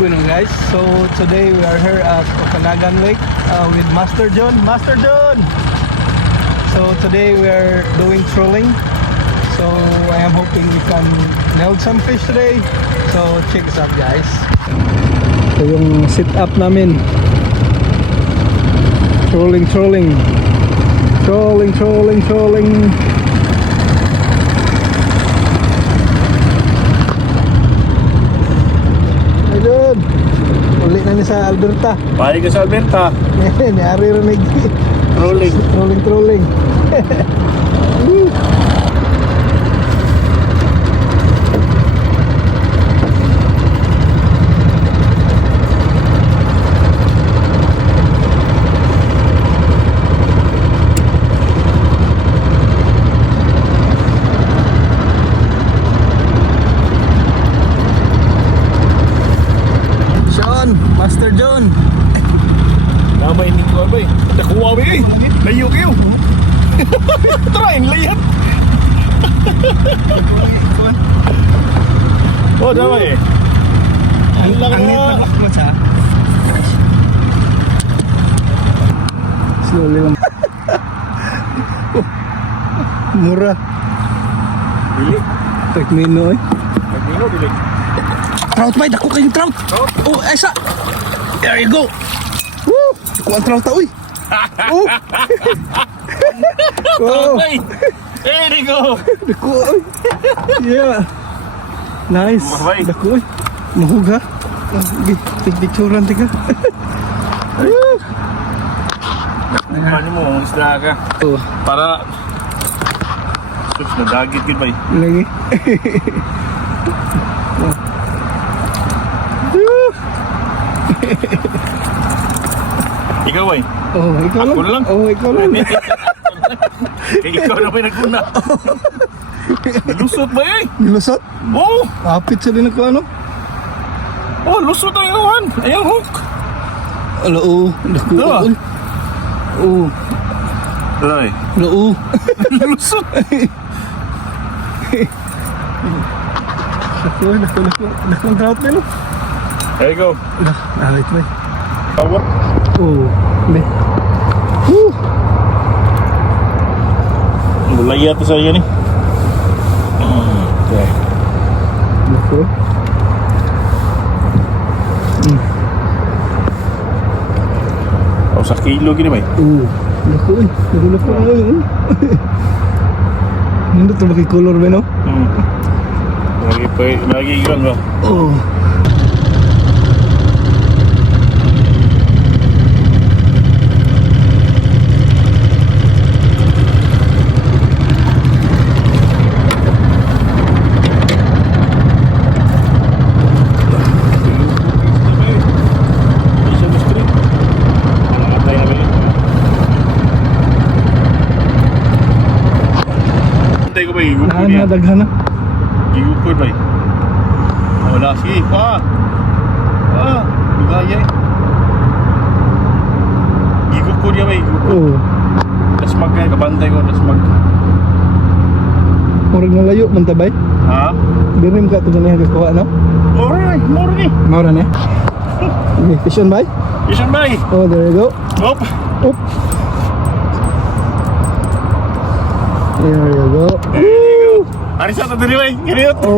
Bueno guys, so today we are here at Okanagan Lake with Master John. Master John! So today we are doing trolling. So I am hoping we can nail some fish today. So check this out guys. Ito yung sit up namin. Trolling. Ayun, uli na ni sa Alberta. Balik ka sa Alberta. Niyari rinig. Trolling. Master John. Namay ni ko ba? Nakuha ba eh? Layo kayo. Try layat. Oh, damay. Ang lakmas ha. Slowly lang. Mura. Bili. Tekmino eh. Tekmino bili. Trout ba? Dako kayong trout. Oh, esa. There you go. Woo! Kuha ang trout ta, uy. Oh. Wow. There you go. Dako, uy. Yeah. Nice. Mahal. Dako, uy. Mahug ha. Picturean tika. Ano mo, isda ka. Oh. Para sus na dagit yun ba eh. Lagi. Ikaw ay? Oh, ikaw lang. Ako lang? Oh, ikaw lang. Ikaw na may naguna. Lusot ba eh? Nilusot? Oo. Apit sa din ako ano? Oh, lusot ang iwan. Ayang hook. Ala, oh. Dako, Diba? uy. Oh. Ay. Ala, oh. Lusot. Dako. Dakong trout na no? There you go. Nalit mo eh. Tawa. Oh. Be. Woo. Mulaya to sa iyo ni. Okay. Dako. O sa kilo gini ba? Oh. Dako eh. Dako. Nandito ito makikolor ba no? Lagi ikan ba? Oh. Ko ba igukod niya? Daghan na. Igukod ba? Wala, sige pa. Ligaya eh. Igukod niya ba? Igukod. Oh. Tas mag kaya kabantay ko, tas mag. Murag na layo man tabay. Ha? Dirim ka ito ganyan kakuha no? Alright, more ni. Maura na. Fish on by? Isan ba? Oh, there you go. Hop. Oop. There you go. Ari sa tadi bay, giniot. Oh,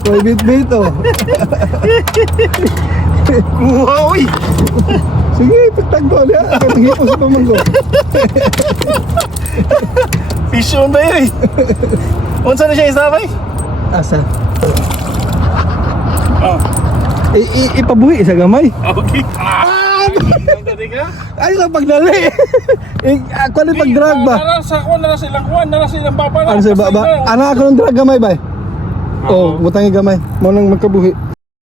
Boy, bit oh. Wow! Sige, pagtagpo niya. Pagtagpo sa pamanggo. Fish on ba yun? Unsa na siya isa bay? Asa? Oh. Ipabuhi sa gamay. Okay. Ay, sa pagdali. Ako na pag-drag ba? Nara sa ilang baba na. Ano sa baba? Ana ako ng drag gamay ba? Oh, butangi gamay. Mo nang magkabuhi.